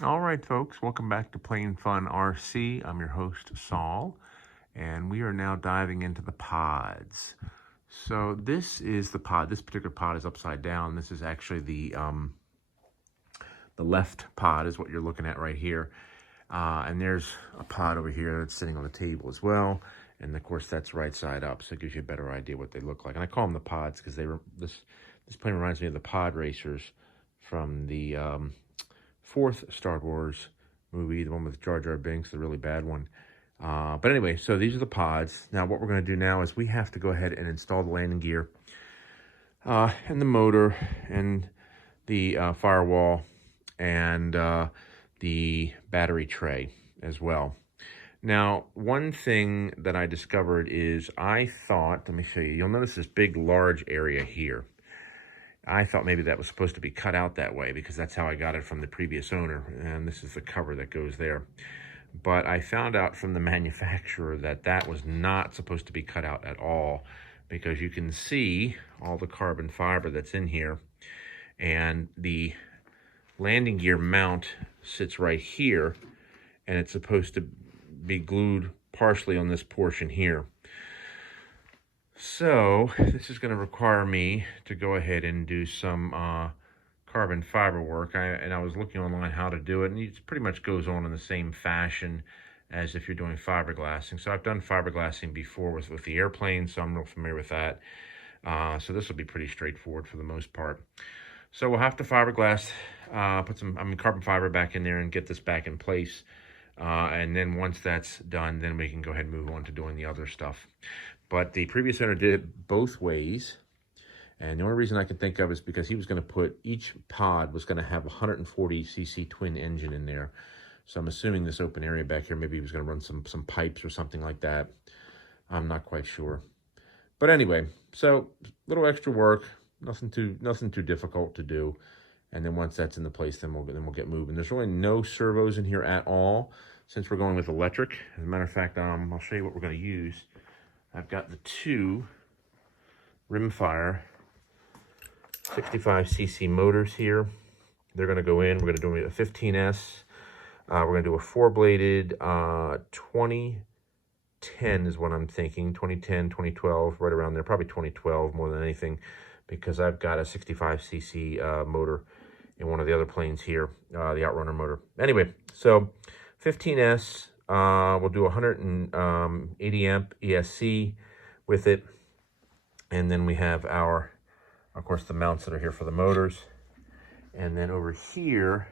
All right, folks, welcome back to Plain Fun RC. I'm your host, Saul, and we are now diving into the pods. So this is the pod. This particular pod is upside down. This is actually the left pod is what you're looking at right here. And there's a pod over here that's sitting on the table as well. And of course, that's right side up, so it gives you a better idea what they look like. And I call them the pods because this plane reminds me of the pod racers from the fourth Star Wars movie, the one with Jar Jar Binks, the really bad one. But anyway, so these are the pods. Now what we're going to do now is we have to go ahead and install the landing gear and the motor and the firewall and the battery tray as well. Now, one thing that I discovered is I thought, let me show you, you'll notice this big, large area here. I thought maybe that was supposed to be cut out that way because that's how I got it from the previous owner, and this is the cover that goes there. But I found out from the manufacturer that that was not supposed to be cut out at all, because you can see all the carbon fiber that's in here, and the landing gear mount sits right here, and it's supposed to be glued partially on this portion here. So this is going to require me to go ahead and do some carbon fiber work. I was looking online how to do it, and it pretty much goes on in the same fashion as if you're doing fiberglassing. So I've done fiberglassing before with the airplane, so I'm real familiar with that. So this will be pretty straightforward for the most part. So we'll have to fiberglass, put some carbon fiber back in there and get this back in place. And then once that's done, then we can go ahead and move on to doing the other stuff. But the previous owner did it both ways. And the only reason I can think of is because he was going to put, each pod was going to have a 140cc twin engine in there. So I'm assuming this open area back here, maybe he was going to run some pipes or something like that. I'm not quite sure. But anyway, so a little extra work, nothing too difficult to do. And then once that's in the place, then we'll get moving. There's really no servos in here at all, since we're going with electric. As a matter of fact, I'll show you what we're going to use. I've got the two rimfire 65cc motors here. They're going to go in. We're going to do a 15S. We're going to do a four-bladed 2010 is what I'm thinking. 2010, 2012, right around there. Probably 2012 more than anything, because I've got a 65cc motor in one of the other planes here, the Outrunner motor. Anyway, so 15S, we'll do 180 amp ESC with it. And then we have our, of course, the mounts that are here for the motors. And then over here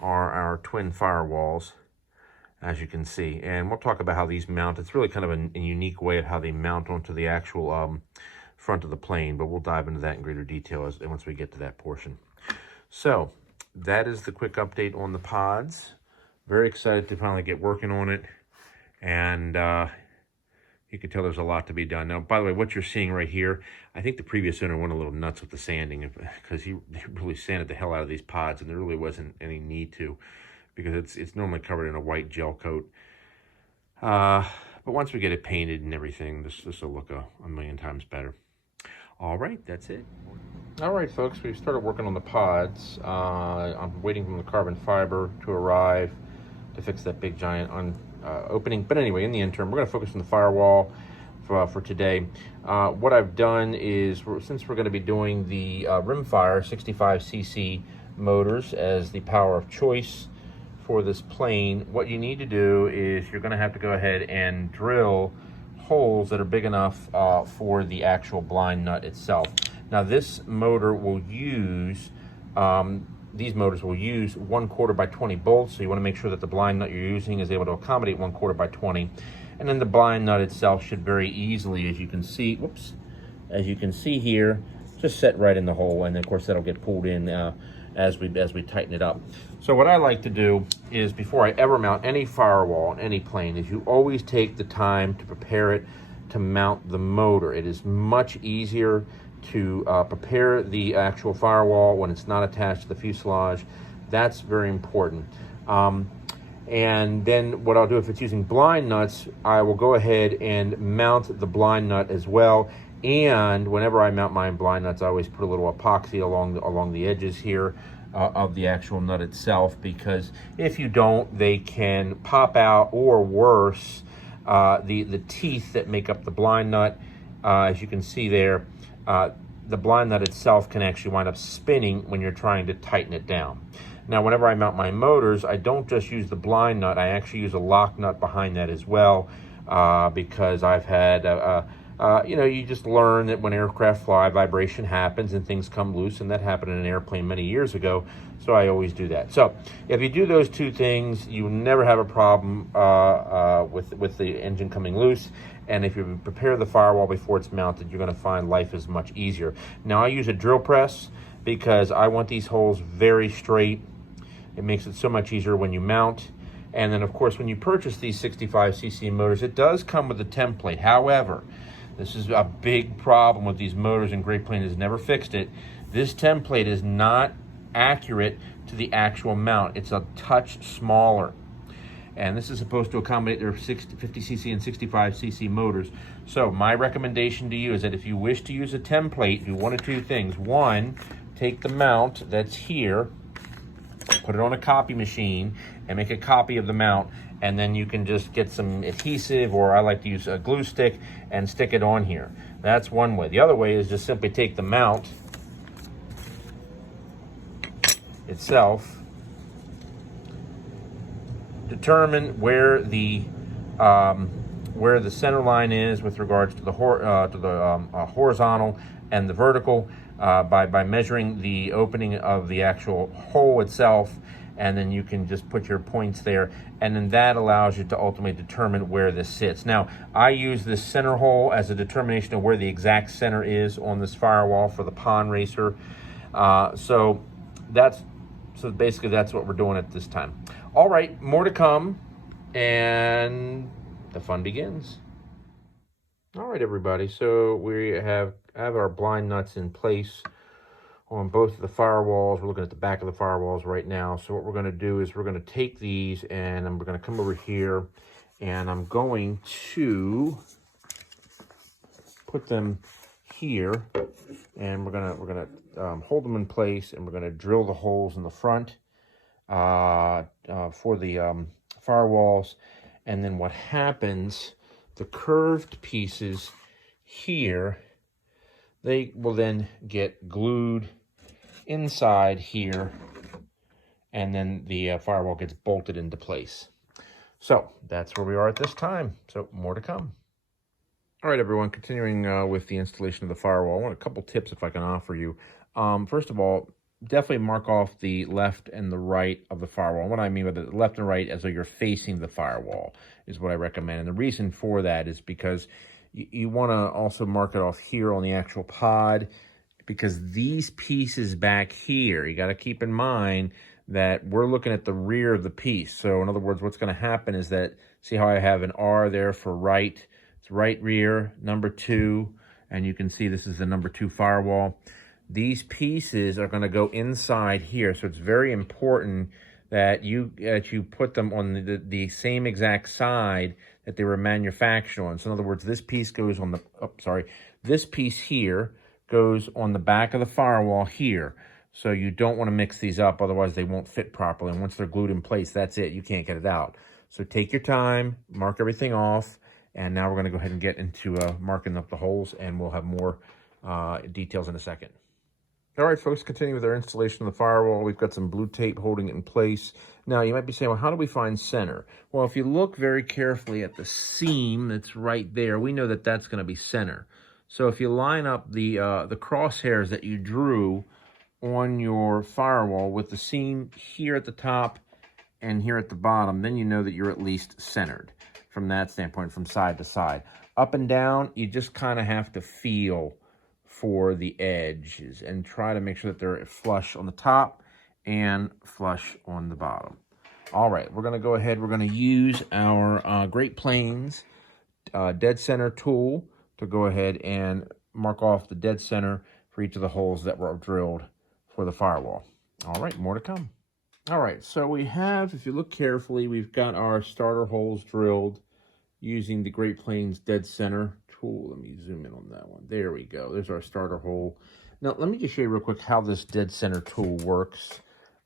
are our twin firewalls, as you can see. And we'll talk about how these mount. It's really kind of a unique way of how they mount onto the actual front of the plane, but we'll dive into that in greater detail once we get to that portion. So that is the quick update on the pods. Very excited to finally get working on it. And you can tell there's a lot to be done. Now, by the way, what you're seeing right here, I think the previous owner went a little nuts with the sanding, because he really sanded the hell out of these pods, and there really wasn't any need to, because it's normally covered in a white gel coat. But once we get it painted and everything, this will look a million times better. All right, that's it. All right, folks, we've started working on the pods. I'm waiting for the carbon fiber to arrive to fix that big giant opening. But anyway, in the interim, we're going to focus on the firewall for today. What I've done is, since we're going to be doing the rimfire 65cc motors as the power of choice for this plane, what you need to do is you're going to have to go ahead and drill holes that are big enough for the actual blind nut itself. Now this motor will use, these motors will use 1/4 by 20 bolts, so you want to make sure that the blind nut you're using is able to accommodate 1/4 by 20. And then the blind nut itself should very easily, as you can see, as you can see here, just set right in the hole, and of course that'll get pulled in as we tighten it up. So what I like to do is, before I ever mount any firewall on any plane, is you always take the time to prepare it to mount the motor. It is much easier to prepare the actual firewall when it's not attached to the fuselage. That's very important. And then what I'll do, if it's using blind nuts, I will go ahead and mount the blind nut as well. And whenever I mount my blind nuts, I always put a little epoxy along the edges here, of the actual nut itself, because if you don't, they can pop out, or worse, the teeth that make up the blind nut, as you can see there, the blind nut itself can actually wind up spinning when you're trying to tighten it down. Now, whenever I mount my motors, I don't just use the blind nut, I actually use a lock nut behind that as well, because I've had, you know, you just learn that when aircraft fly, vibration happens and things come loose, and that happened in an airplane many years ago, so I always do that. So if you do those two things, you never have a problem with the engine coming loose. And if you prepare the firewall before it's mounted, you're going to find life is much easier. Now, I use a drill press because I want these holes very straight. It makes it so much easier when you mount. And then, of course, when you purchase these 65cc motors, it does come with a template. However, this is a big problem with these motors, and Great Plains has never fixed it. This template is not accurate to the actual mount. It's a touch smaller. And this is supposed to accommodate their 50cc and 65cc motors. So my recommendation to you is that if you wish to use a template, do one of two things. One, take the mount that's here, put it on a copy machine, and make a copy of the mount, and then you can just get some adhesive, or I like to use a glue stick, and stick it on here. That's one way. The other way is just simply take the mount itself, determine where the center line is with regards to the horizontal and the vertical, by measuring the opening of the actual hole itself, and then you can just put your points there, and then that allows you to ultimately determine where this sits. Now, I use this center hole as a determination of where the exact center is on this firewall for the Pond Racer. So basically that's what we're doing at this time. All right, more to come, and the fun begins. All right, everybody, so we have our blind nuts in place on both of the firewalls. We're looking at the back of the firewalls right now. So what we're going to do is we're going to take these, and we're going to come over here, and I'm going to put them here, and we're gonna hold them in place, and we're going to drill the holes in the front for the firewalls. And then what happens, the curved pieces here, they will then get glued inside here, and then the firewall gets bolted into place. So that's where we are at this time. So more to come. All right, everyone, continuing with the installation of the firewall, I want a couple tips if I can offer you. First of all, definitely mark off the left and the right of the firewall. What I mean by the left and right, as though you're facing the firewall, is what I recommend. And the reason for that is because you want to also mark it off here on the actual pod, because these pieces back here, you got to keep in mind that we're looking at the rear of the piece. So in other words, what's going to happen is that, see how I have an R there for right? It's right rear, number 2, and you can see this is the number 2 firewall. These pieces are going to go inside here, so it's very important that you put them on the same exact side that they were manufactured on. So in other words, this piece goes on the, this piece here goes on the back of the firewall here. So you don't want to mix these up, otherwise they won't fit properly. And once they're glued in place, that's it. You can't get it out. So take your time, mark everything off, and now we're going to go ahead and get into marking up the holes, and we'll have more details in a second. All right, folks, continuing with our installation of the firewall, we've got some blue tape holding it in place. Now, you might be saying, well, how do we find center? Well, if you look very carefully at the seam that's right there, we know that that's going to be center. So if you line up the crosshairs that you drew on your firewall with the seam here at the top and here at the bottom, then you know that you're at least centered from that standpoint, from side to side. Up and down, you just kind of have to feel for the edges and try to make sure that they're flush on the top and flush on the bottom. All right, we're going to go ahead. We're going to use our Great Plains dead center tool to go ahead and mark off the dead center for each of the holes that were drilled for the firewall. All right, more to come. All right, so we have, if you look carefully, we've got our starter holes drilled using the Great Plains dead center tool. Let me zoom in on that one. There we go. There's our starter hole. Now, let me just show you real quick how this dead center tool works.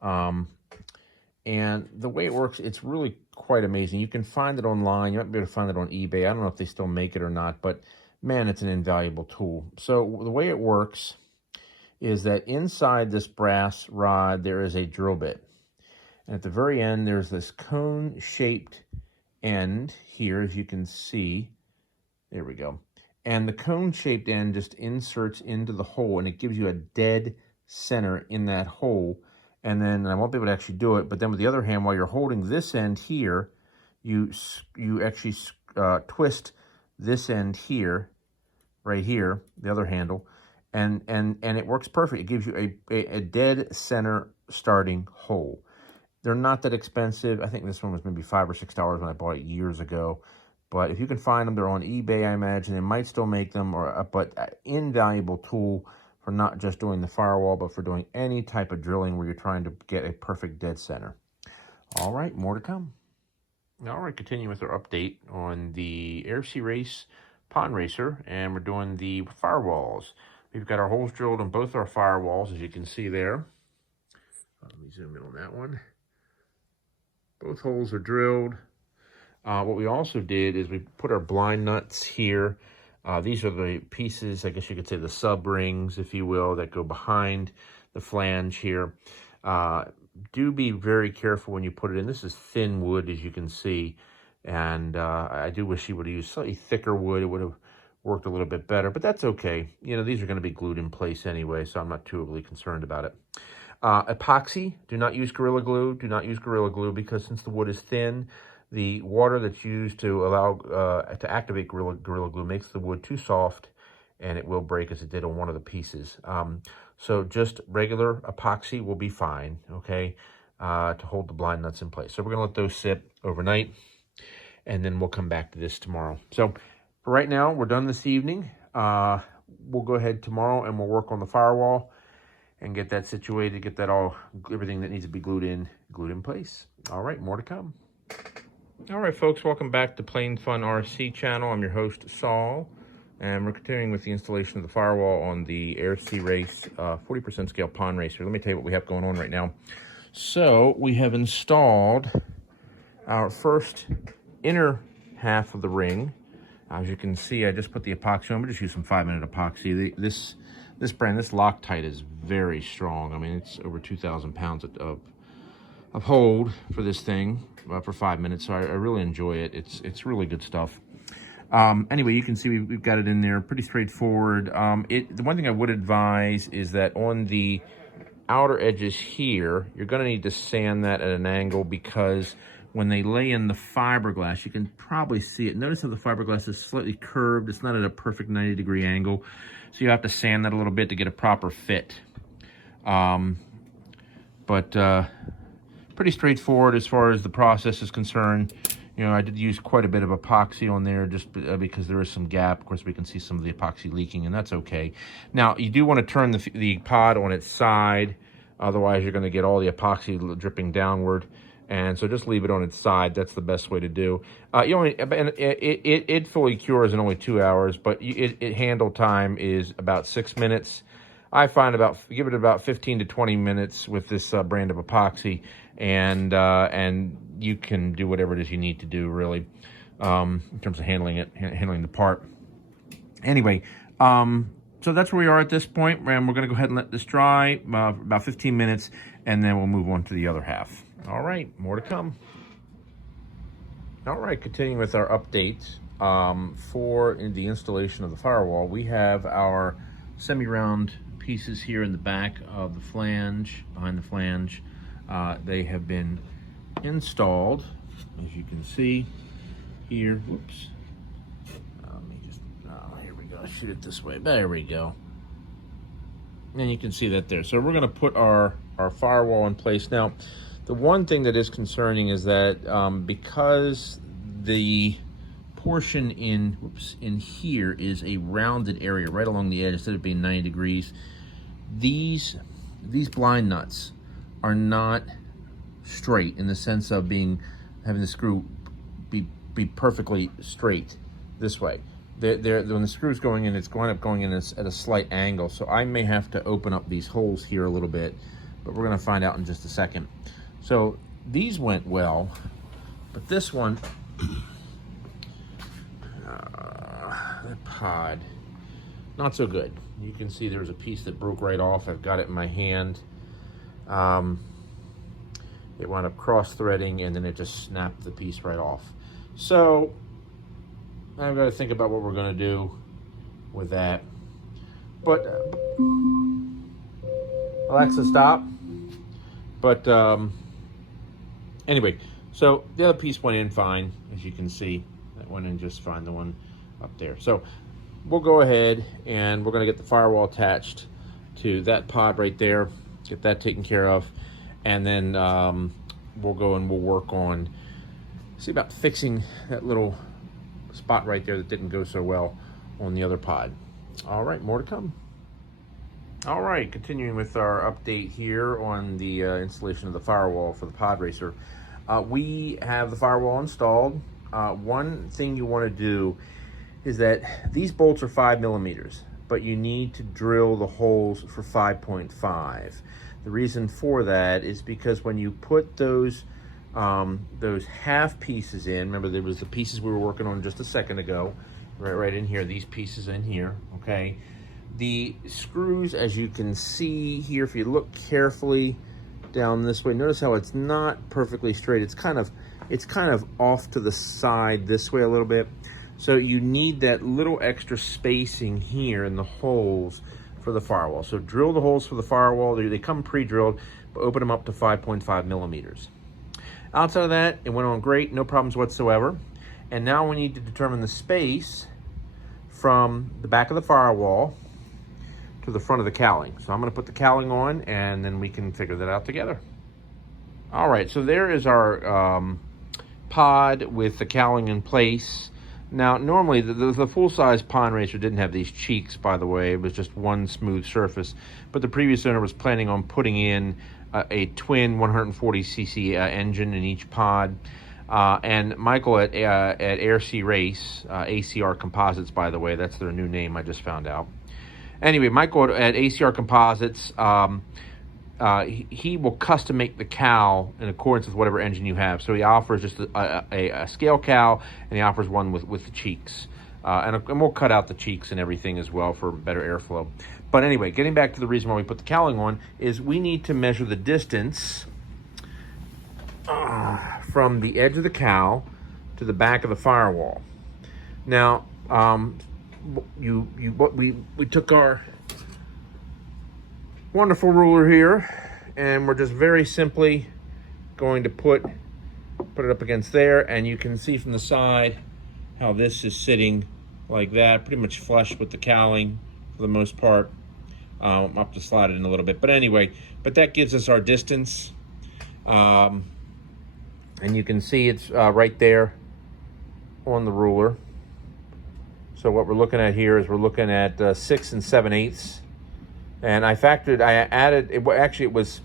And the way it works, it's really quite amazing. You can find it online. You might be able to find it on eBay. I don't know if they still make it or not, but man, it's an invaluable tool. So the way it works is that inside this brass rod, there is a drill bit. And at the very end, there's this cone-shaped end here, as you can see. There we go. And the cone-shaped end just inserts into the hole, and it gives you a dead center in that hole. And then I won't be able to actually do it, but then with the other hand, while you're holding this end here, you actually twist this end here, right here, the other handle, and it works perfect. It gives you a dead center starting hole. They're not that expensive. I think this one was maybe $5 or $6 when I bought it years ago. But if you can find them, they're on eBay, I imagine. They might still make them, but invaluable tool for not just doing the firewall, but for doing any type of drilling where you're trying to get a perfect dead center. All right, more to come. All right, continue with our update on the ACR Pond Racer, and we're doing the firewalls. We've got our holes drilled on both our firewalls, as you can see there. Let me zoom in on that one. Both holes are drilled. What we also did is we put our blind nuts here. These are the pieces, I guess you could say the sub rings, if you will, that go behind the flange here. Do be very careful when you put it in. This is thin wood, as you can see, and I do wish you would have used slightly thicker wood. It would have worked a little bit better, but that's okay. You know, these are going to be glued in place anyway, so I'm not too overly concerned about it. Epoxy, do not use Gorilla Glue. Do not use Gorilla Glue because since the wood is thin, the water that's used to allow to activate Gorilla Glue makes the wood too soft, and it will break as it did on one of the pieces. So just regular epoxy will be fine, okay, to hold the blind nuts in place. So we're going to let those sit overnight, and then we'll come back to this tomorrow. So for right now, we're done this evening. We'll go ahead tomorrow, and we'll work on the firewall and get that situated, get that everything that needs to be glued in place. All right, more to come. All right, folks, welcome back to Plain Fun RC channel. I'm your host, Saul, and we're continuing with the installation of the firewall on the ACR 40% scale pond racer. Let me tell you what we have going on right now. So we have installed our first inner half of the ring. As you can see, I just put the epoxy on. I'm just use some 5-minute epoxy. This brand, this Loctite, is very strong. I mean, it's over 2,000 pounds of hold for this thing for 5 minutes. So I really enjoy it. It's really good stuff. Anyway, you can see we've got it in there, pretty straightforward. The one thing I would advise is that on the outer edges here, you're going to need to sand that at an angle because when they lay in the fiberglass, you can probably see it. Notice how the fiberglass is slightly curved. It's not at a perfect 90-degree angle. So you have to sand that a little bit to get a proper fit. Pretty straightforward as far as the process is concerned. You know, I did use quite a bit of epoxy on there just because there is some gap. Of course, we can see some of the epoxy leaking, and that's okay. Now, you do want to turn the pod on its side. Otherwise, you're going to get all the epoxy dripping downward. And so just leave it on its side. That's the best way to do. It fully cures in only 2 hours, but handle time is about 6 minutes. I find give it about 15 to 20 minutes with this brand of epoxy, and you can do whatever it is you need to do, really, in terms of handling the part. Anyway, so that's where we are at this point, and we're going to go ahead and let this dry about 15 minutes, and then we'll move on to the other half. All right, more to come. All right, continuing with our updates for the installation of the firewall, we have our semi-round pieces here in the back of the flange, behind the flange. They have been installed, as you can see here. Whoops. Let me just, here we go. Shoot it this way. There we go. And you can see that there. So we're going to put our firewall in place. Now, the one thing that is concerning is that because the portion in here is a rounded area right along the edge instead of being 90 degrees, these blind nuts are not straight in the sense of having the screw be perfectly straight this way. When the screw's going in, it's going in at a slight angle. So I may have to open up these holes here a little bit but we're going to find out in just a second. So these went well, but this one, that pod, not so good. You can see there's a piece that broke right off. I've got it in my hand. It wound up cross-threading, and then it just snapped the piece right off. So I've got to think about what we're going to do with that. But Alexa, stop. But anyway, so the other piece went in fine, as you can see. That went in just fine, the one up there. So we'll go ahead and we're going to get the firewall attached to that pod right there, get that taken care of, and then we'll go and we'll work on, see about fixing that little spot right there that didn't go so well on the other pod. All right, more to come. All right, continuing with our update here on the installation of the firewall for the Pod Racer. We have the firewall installed. One thing you want to do is that these bolts are 5 millimeters, but you need to drill the holes for 5.5. The reason for that is because when you put those half pieces in, remember there was the pieces we were working on just a second ago, right in here, these pieces in here, okay? The screws, as you can see here, if you look carefully down this way, notice how it's not perfectly straight. It's kind of off to the side this way a little bit. So you need that little extra spacing here in the holes for the firewall. So drill the holes for the firewall. They come pre-drilled, but open them up to 5.5 millimeters. Outside of that, it went on great, no problems whatsoever. And now we need to determine the space from the back of the firewall to the front of the cowling. So I'm going to put the cowling on, and then we can figure that out together. All right, so there is our pod with the cowling in place. Now, normally, the full-size Pond Racer didn't have these cheeks, by the way. It was just one smooth surface. But the previous owner was planning on putting in a twin 140cc engine in each pod. And Michael at ACR Composites, by the way, that's their new name, I just found out. Anyway, Michael at ACR Composites, he will custom make the cowl in accordance with whatever engine you have. So he offers just a scale cowl, and he offers one with the cheeks. And we'll cut out the cheeks and everything as well for better airflow. But anyway, getting back to the reason why we put the cowling on is we need to measure the distance from the edge of the cowl to the back of the firewall. Now, we took our wonderful ruler here, and we're just very simply going to put it up against there, and you can see from the side how this is sitting like that, pretty much flush with the cowling for the most part. I'll have to slide it in a little bit, but anyway, that gives us our distance, and you can see it's right there on the ruler. So what we're looking at here is we're looking at 6 7/8, and I added. It was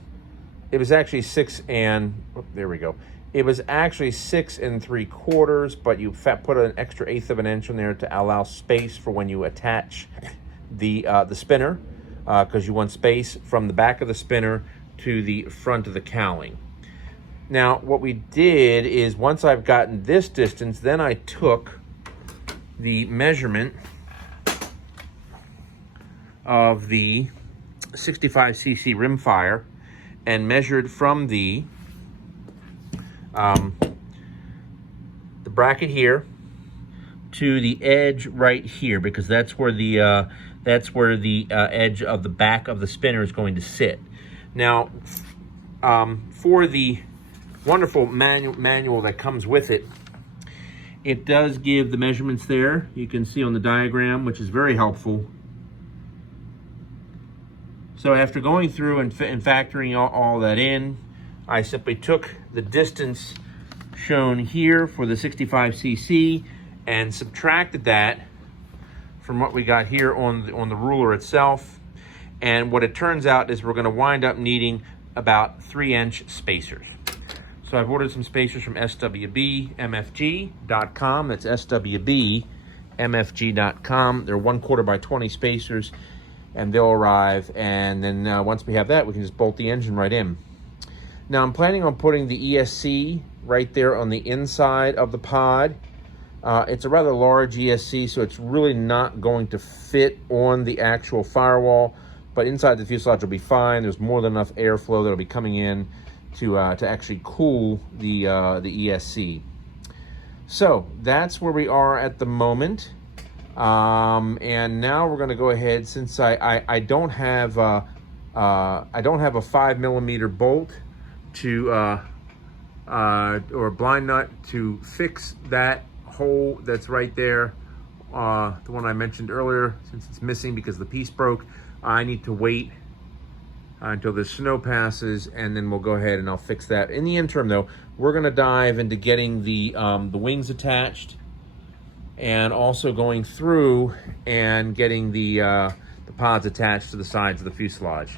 actually 6 and there we go. It was actually 6 3/4, but you put an extra 1/8 of an inch in there to allow space for when you attach the spinner, because you want space from the back of the spinner to the front of the cowling. Now, what we did is once I've gotten this distance, then I took the measurement of the 65cc rimfire and measured from the bracket here to the edge right here, because that's where the edge of the back of the spinner is going to sit. Now, for the wonderful manual that comes with it, it does give the measurements there. You can see on the diagram, which is very helpful. So after going through and factoring all that in, I simply took the distance shown here for the 65cc and subtracted that from what we got here on the ruler itself. And what it turns out is we're going to wind up needing about 3-inch spacers. So I've ordered some spacers from swbmfg.com. That's swbmfg.com. They're 1/4 by 20 spacers. and they'll arrive. And then once we have that, we can just bolt the engine right in. Now I'm planning on putting the ESC right there on the inside of the pod. It's a rather large ESC, so it's really not going to fit on the actual firewall, but inside the fuselage will be fine. There's more than enough airflow that'll be coming in to actually cool the ESC. So that's where we are at the moment. And now we're going to go ahead, since I don't have a 5mm bolt to or a blind nut to fix that hole that's right there, the one I mentioned earlier. Since it's missing because the piece broke, I need to wait until the snow passes, and then we'll go ahead and I'll fix that. In the interim though, we're going to dive into getting the wings attached, and also going through and getting the pods attached to the sides of the fuselage.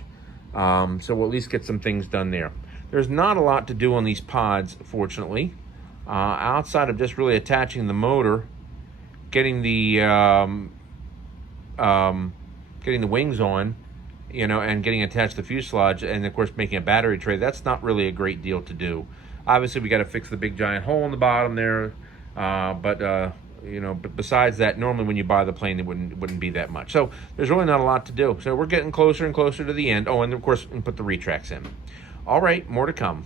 So we'll at least get some things done there. There's not a lot to do on these pods, fortunately, outside of just really attaching the motor, getting the wings on, you know, and getting attached to the fuselage, and of course making a battery tray. That's not really a great deal to do. Obviously, we got to fix the big giant hole in the bottom there, you know, but besides that, normally when you buy the plane, it wouldn't be that much. So there's really not a lot to do. So we're getting closer and closer to the end. Oh, and of course, and put the retracts in. All right, more to come.